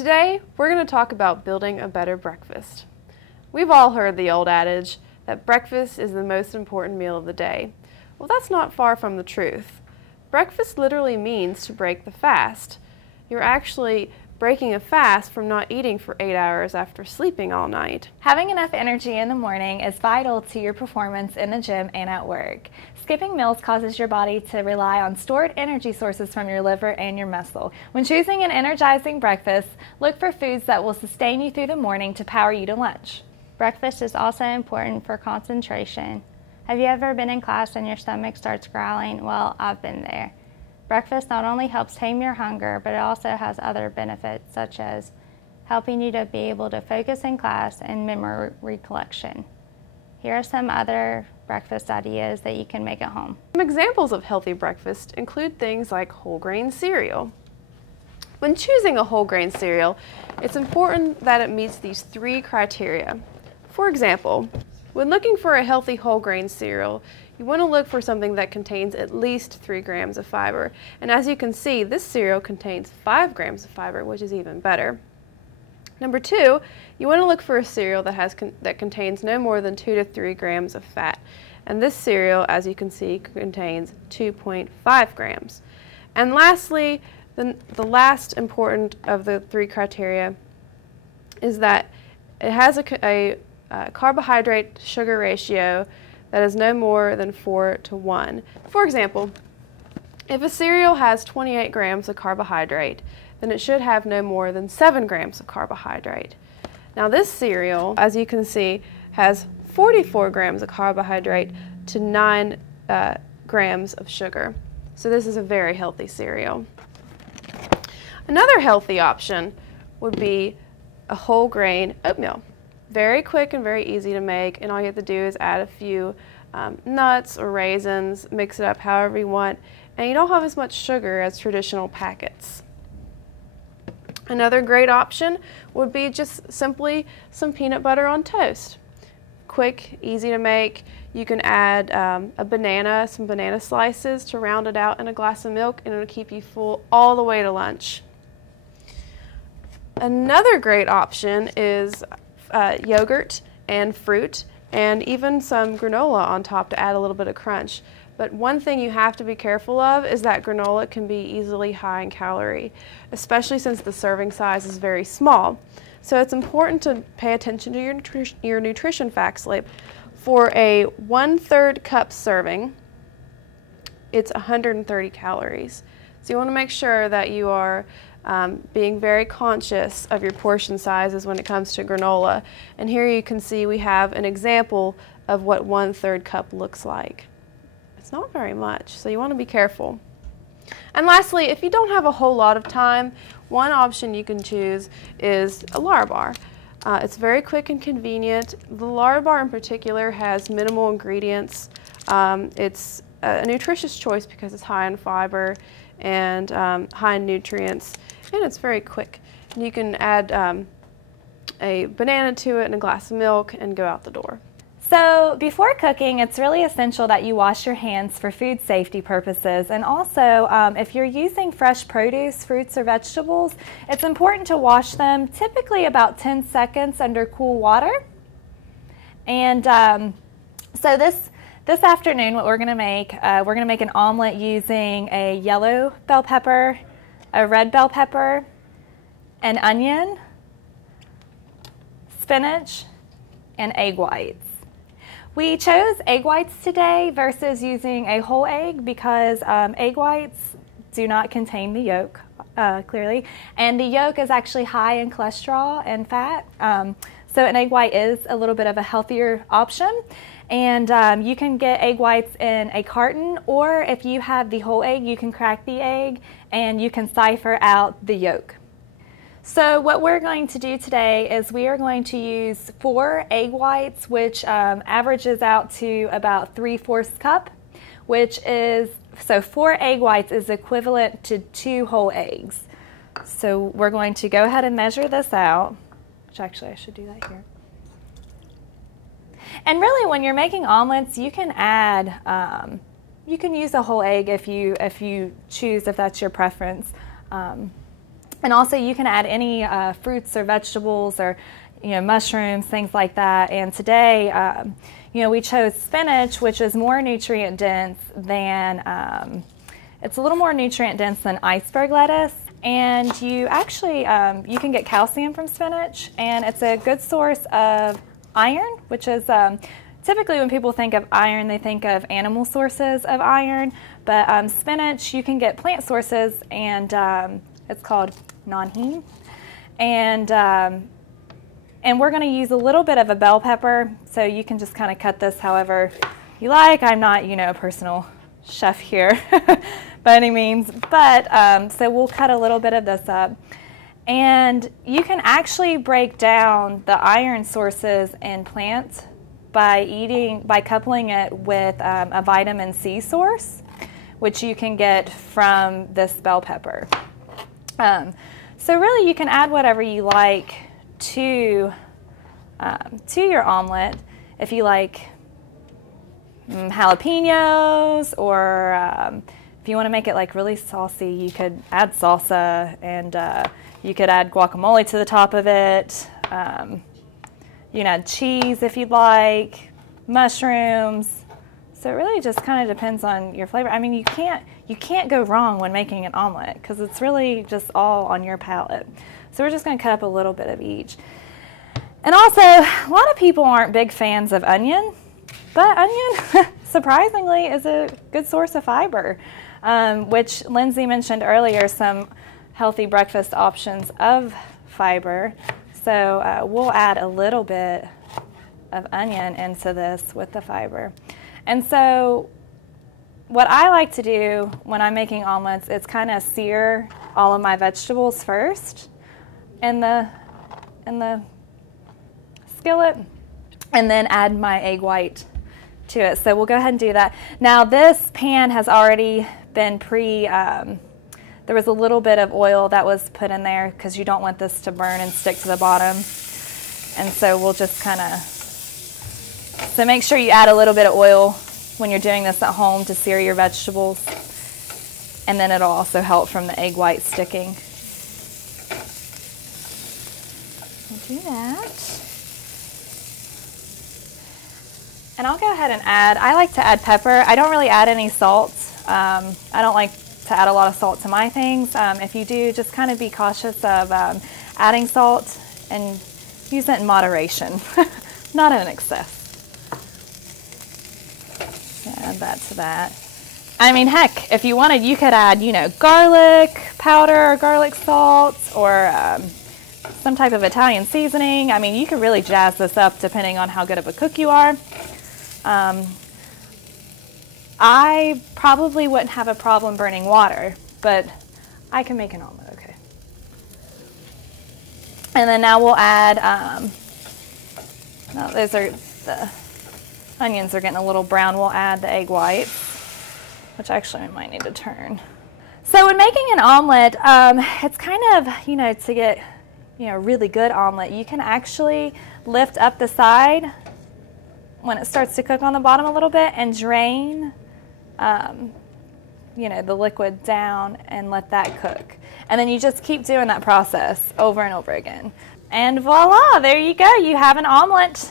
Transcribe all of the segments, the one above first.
Today, we're going to talk about building a better breakfast. We've all heard the old adage that breakfast is the most important meal of the day. Well, that's not far from the truth. Breakfast literally means to break the fast. You're actually breaking a fast from not eating for 8 hours after sleeping all night. Having enough energy in the morning is vital to your performance in the gym and at work. Skipping meals causes your body to rely on stored energy sources from your liver and your muscle. When choosing an energizing breakfast, look for foods that will sustain you through the morning to power you to lunch. Breakfast is also important for concentration. Have you ever been in class and your stomach starts growling? Well, I've been there. Breakfast not only helps tame your hunger, but it also has other benefits, such as helping you to be able to focus in class and memory recollection. Here are some other breakfast ideas that you can make at home. Some examples of healthy breakfast include things like whole grain cereal. When choosing a whole grain cereal, it's important that it meets these 3 criteria. For example, when looking for a healthy whole grain cereal, you want to look for something that contains at least 3 grams of fiber. And as you can see, this cereal contains 5 grams of fiber, which is even better. Number 2, you want to look for a cereal that contains no more than 2 to 3 grams of fat. And this cereal, as you can see, contains 2.5 grams. And lastly, the last important of the 3 criteria is that it has a carbohydrate to sugar ratio that is no more than 4:1. For example, if a cereal has 28 grams of carbohydrate, then it should have no more than 7 grams of carbohydrate. Now this cereal, as you can see, has 44 grams of carbohydrate to 9 grams of sugar. So this is a very healthy cereal. Another healthy option would be a whole grain oatmeal. Very quick and very easy to make, and all you have to do is add a few nuts or raisins, mix it up however you want, and you don't have as much sugar as traditional packets. Another great option would be just simply some peanut butter on toast. Quick, easy to make. You can add some banana slices to round it out in a glass of milk, and it'll keep you full all the way to lunch. Another great option is yogurt and fruit and even some granola on top to add a little bit of crunch. But one thing you have to be careful of is that granola can be easily high in calorie, especially since the serving size is very small. So it's important to pay attention to your nutrition facts. Like for a 1/3 cup serving, it's 130 calories. So you want to make sure that you are being very conscious of your portion sizes when it comes to granola. And here you can see we have an example of what 1/3 cup looks like. It's not very much, so you want to be careful. And lastly, if you don't have a whole lot of time, one option you can choose is a Larabar. It's very quick and convenient. The Larabar in particular has minimal ingredients. It's a nutritious choice because it's high in fiber and high in nutrients, and it's very quick. And you can add a banana to it and a glass of milk and go out the door. So before cooking, it's really essential that you wash your hands for food safety purposes. And also, if you're using fresh produce, fruits, or vegetables, it's important to wash them typically about 10 seconds under cool water. And so this afternoon, what we're going to make an omelet using a yellow bell pepper, a red bell pepper, an onion, spinach, and egg whites. We chose egg whites today versus using a whole egg because egg whites do not contain the yolk, clearly, and the yolk is actually high in cholesterol and fat. So an egg white is a little bit of a healthier option. And you can get egg whites in a carton, or if you have the whole egg, you can crack the egg and you can siphon out the yolk. So what we're going to do today is we are going to use 4 egg whites, which averages out to about 3/4 cup, which is, so 4 egg whites is equivalent to 2 whole eggs. So we're going to go ahead and measure this out, which actually I should do that here. And really, when you're making omelets, you can add, you can use a whole egg if you choose, if that's your preference. And also you can add any fruits or vegetables or mushrooms, things like that. And today, we chose spinach, which is more nutrient dense than, it's a little more nutrient dense than iceberg lettuce. And you actually, you can get calcium from spinach, and it's a good source of iron, which is typically when people think of iron, they think of animal sources of iron. But spinach, you can get plant sources, and it's called non-heme. And we're going to use a little bit of a bell pepper, so you can just kind of cut this however you like. I'm not, a personal chef here by any means, but so we'll cut a little bit of this up. And you can actually break down the iron sources in plants by coupling it with a vitamin C source, which you can get from this bell pepper. So really you can add whatever you like to your omelet. If you like jalapenos, or if you want to make it like really saucy, you could add salsa, and you could add guacamole to the top of it. You can add cheese if you'd like, mushrooms. So it really just kind of depends on your flavor. I mean, you can't go wrong when making an omelet, because it's really just all on your palate. So we're just going to cut up a little bit of each. And also, a lot of people aren't big fans of onion, but onion, surprisingly, is a good source of fiber, which Lindsey mentioned earlier, some healthy breakfast options of fiber. So we'll add a little bit of onion into this with the fiber. And so what I like to do when I'm making omelets is kind of sear all of my vegetables first in the skillet, and then add my egg white to it. So we'll go ahead and do that. Now this pan has already been there was a little bit of oil that was put in there because you don't want this to burn and stick to the bottom. And so we'll just kind of, so make sure you add a little bit of oil when you're doing this at home to sear your vegetables. And then it'll also help from the egg white sticking. We'll do that. And I'll go ahead and add, I like to add pepper. I don't really add any salt. I don't like to add a lot of salt to my things. If you do, just kind of be cautious of adding salt and use it in moderation, not in excess. Add that to that. I mean, heck, if you wanted, you could add, garlic powder or garlic salt, or some type of Italian seasoning. I mean, you can really jazz this up depending on how good of a cook you are. I probably wouldn't have a problem burning water, but I can make an omelet, okay. And then now we'll add, those are, the onions are getting a little brown. We'll add the egg white, which actually I might need to turn. So when making an omelet, it's kind of, to get, really good omelet, you can actually lift up the side when it starts to cook on the bottom a little bit and drain the liquid down and let that cook. And then you just keep doing that process over and over again. And voila, there you go. You have an omelet.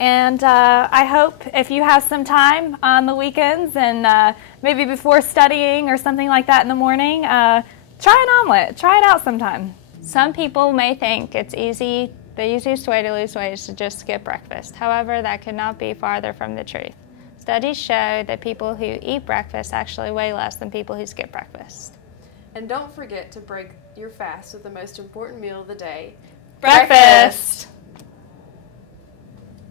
And I hope if you have some time on the weekends and maybe before studying or something like that in the morning, try an omelet. Try it out sometime. Some people may think it's easy. The easiest way to lose weight is to just skip breakfast. However, that could not be farther from the truth. Studies show that people who eat breakfast actually weigh less than people who skip breakfast. And don't forget to break your fast with the most important meal of the day, Breakfast.